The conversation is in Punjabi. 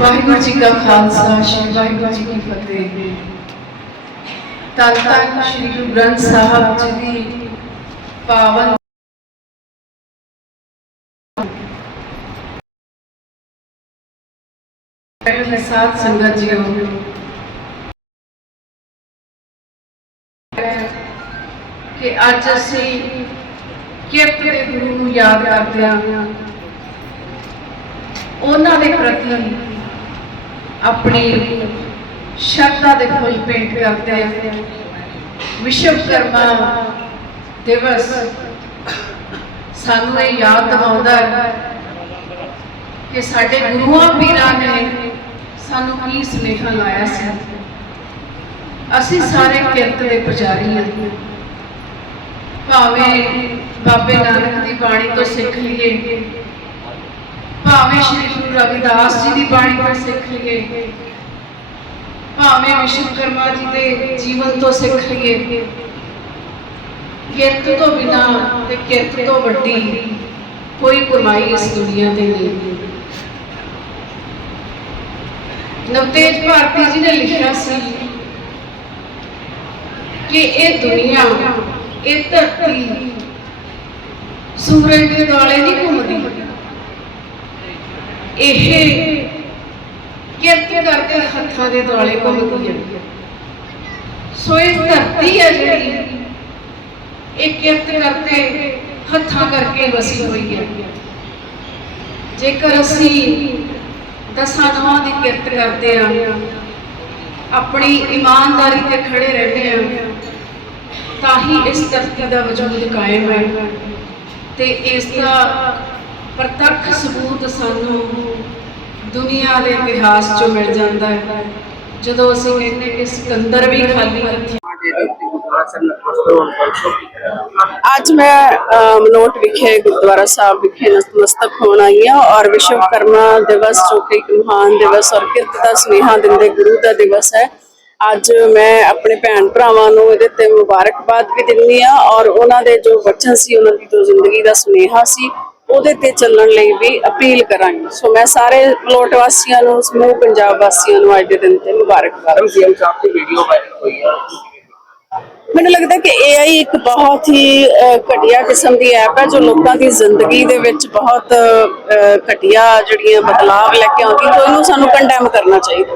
ਵਾਹਿਗੁਰੂ ਜੀ ਕਾ ਖਾਲਸਾ, ਸ੍ਰੀ ਵਾਹਿਗੁਰੂ ਜੀ ਕੀ ਫਤਿਹ। ਧੰਨ ਧੰਨ ਸ੍ਰੀ ਗੁਰੂ ਗ੍ਰੰਥ ਸਾਹਿਬ ਜੀ ਦੀ ਪਾਵਨ ਬੈਠੇ ਸਾਧ ਸੰਗਤ ਜੀਓ ਕਿ ਅੱਜ ਅਸੀਂ ਕਿਰਤ ਦੇ ਗੁਰੂ ਨੂੰ ਯਾਦ ਕਰਦੇ ਹਾਂ। ਉਹਨਾਂ ਦੇ ਪ੍ਰਤੀ ਆਪਣੀ ਸ਼ਰਧਾ ਦੇ ਫੁੱਲ ਭੇਂਟ ਕਰਦੇ ਹਾਂ ਵਿਸ਼ਵਕਰਮਾ ਦਿਵਸ ਸਾਨੂੰ ਇਹ ਯਾਦ ਦਿਵਾਉਂਦਾ ਹੈ ਕਿ ਸਾਡੇ ਗੁਰੂਆਂ ਪੀਰਾਂ ਨੇ ਸਾਨੂੰ ਕੀ ਸੁਨੇਹਾ ਲਾਇਆ ਸੀ। ਅਸੀਂ ਸਾਰੇ ਕਿਰਤ ਦੇ ਪੁਜਾਰੀ ਹਾਂ। ਭਾਵੇਂ ਬਾਬੇ ਨਾਨਕ ਦੀ ਬਾਣੀ ਤੋਂ ਸਿੱਖ ਲਈਏ ਭਾਵੇਂ ਸ਼੍ਰੀ ਗੁਰੂ ਰਵਿਦਾਸ ਜੀ ਦੀ ਬਾਣੀ ਤੋਂ ਸਿੱਖ ਲਈਏ, ਭਾਵੇਂ ਵਿਸ਼ਵਕਰਮਾ ਜੀ ਦੇ ਜੀਵਨ ਤੋਂ ਸਿੱਖ ਲਈਏ, ਕਿਰਤ ਤੋਂ ਬਿਨਾ ਤੇ ਕਿਰਤ ਤੋਂ ਵੱਡੀ ਕੋਈ ਕਮਾਈ ਇਸ ਦੁਨੀਆ ਤੇ ਨਹੀਂ। ਨਵਤੇਜ ਭਾਰਤੀ ਜੀ ਨੇ ਲਿਖਿਆ ਸੀ ਕਿ ਇਹ ਦੁਨੀਆ, ਇਹ ਧਰਤੀ ਸੂਰਜ ਦੇ ਦੁਆਲੇ ਨਹੀਂ ਘੁੰਮਦੀ। ਇਹ ਕਿਰਤ ਕਰਦੇ ਹੱਥਾਂ ਦੇ ਦੁਆਲੇ ਘੁੰਮਦੀ ਹੈ ਸੋ ਇਹ ਧਰਤੀ ਹੈ ਜਿਹੜੀ, ਇਹ ਕਿਰਤ ਕਰਦੇ ਹੱਥਾਂ ਕਰਕੇ ਵਸੀ ਹੋਈ ਹੈ ਜੇਕਰ ਅਸੀਂ ਦਸਾਂ ਨਵਾਂ ਦੀ ਕਿਰਤ ਕਰਦੇ ਆ, ਆਪਣੀ ਇਮਾਨਦਾਰੀ ਤੇ ਖੜੇ ਰਹਿੰਦੇ ਆ, ਤਾਂ ਹੀ ਇਸ ਧਰਤੀ ਦਾ ਵਜੂਦ ਕਾਇਮ ਹੈ ਤੇ ਇਸ ਦਾ ਪ੍ਰਤੱਖ ਸਬੂਤ ਸਾਨੂੰ ਦੁਨੀਆ ਦੇ ਇਤਿਹਾਸ 'ਚੋਂ ਮਿਲ ਜਾਂਦਾ ਹੈ। ਜਦੋਂ ਅਸੀਂ ਕਹਿੰਦੇ ਕਿ ਸਿਕੰਦਰ ਵੀ ਖਾਲੀ ਹੱਥੀਂ ਅੱਜ ਮੈਂ ਮਨੋਟ ਵਿਖੇ, ਗੁਰਦੁਆਰਾ ਸਾਹਿਬ ਵਿਖੇ ਨਤਮਸਤਕ ਹੋਣ ਆਈ ਹਾਂ ਔਰ ਵਿਸ਼ਵਕਰਮਾ ਦਿਵਸ, ਜੋ ਕਿ ਇੱਕ ਮਹਾਨ ਦਿਵਸ ਔਰ ਕਿਰਤ ਦਾ ਸੁਨੇਹਾ ਦਿੰਦੇ ਗੁਰੂ ਦਾ ਦਿਵਸ ਹੈ। ਅੱਜ ਮੈਂ ਆਪਣੇ ਭੈਣ ਭਰਾਵਾਂ ਨੂੰ ਇਹਦੇ ਤੇ ਮੁਬਾਰਕਬਾਦ ਵੀ ਦਿੰਦੀ ਆ ਔਰ ਉਹਨਾਂ ਦੇ ਜੋ ਵਚਨ ਸੀ, ਉਹਨਾਂ ਦੀ ਜੋ ਜ਼ਿੰਦਗੀ ਦਾ ਸੁਨੇਹਾ ਸੀ ਉਹਦੇ ਤੇ ਚੱਲਣ ਲਈ ਵੀ ਅਪੀਲ ਕਰਾਂਗੇ। ਸੋ ਮੈਂ ਸਾਰੇ ਮਲੋਟ ਵਾਸੀਆਂ ਨੂੰ ਸਮੂਹ ਪੰਜਾਬ ਵਾਸੀਆਂ ਨੂੰ ਅੱਜ ਦੇ ਦਿਨ ਤੇ ਮੁਬਾਰਕਬਾਦ ਮੈਨੂੰ ਲੱਗਦਾ ਕਿ AI ਇੱਕ ਬਹੁਤ ਹੀ ਘਟੀਆ ਕਿਸਮ ਦੀ ਐਪ ਹੈ ਜੋ ਲੋਕਾਂ ਦੀ ਜ਼ਿੰਦਗੀ ਦੇ ਵਿੱਚ ਬਹੁਤ ਘਟੀਆ ਜਿਹੜੀਆਂ ਬਦਲਾਅ ਲੈ ਕੇ ਆਉਂਦੀ ਤੇ ਉਹਨੂੰ ਸਾਨੂੰ ਕੰਡੈਮ ਕਰਨਾ ਚਾਹੀਦਾ।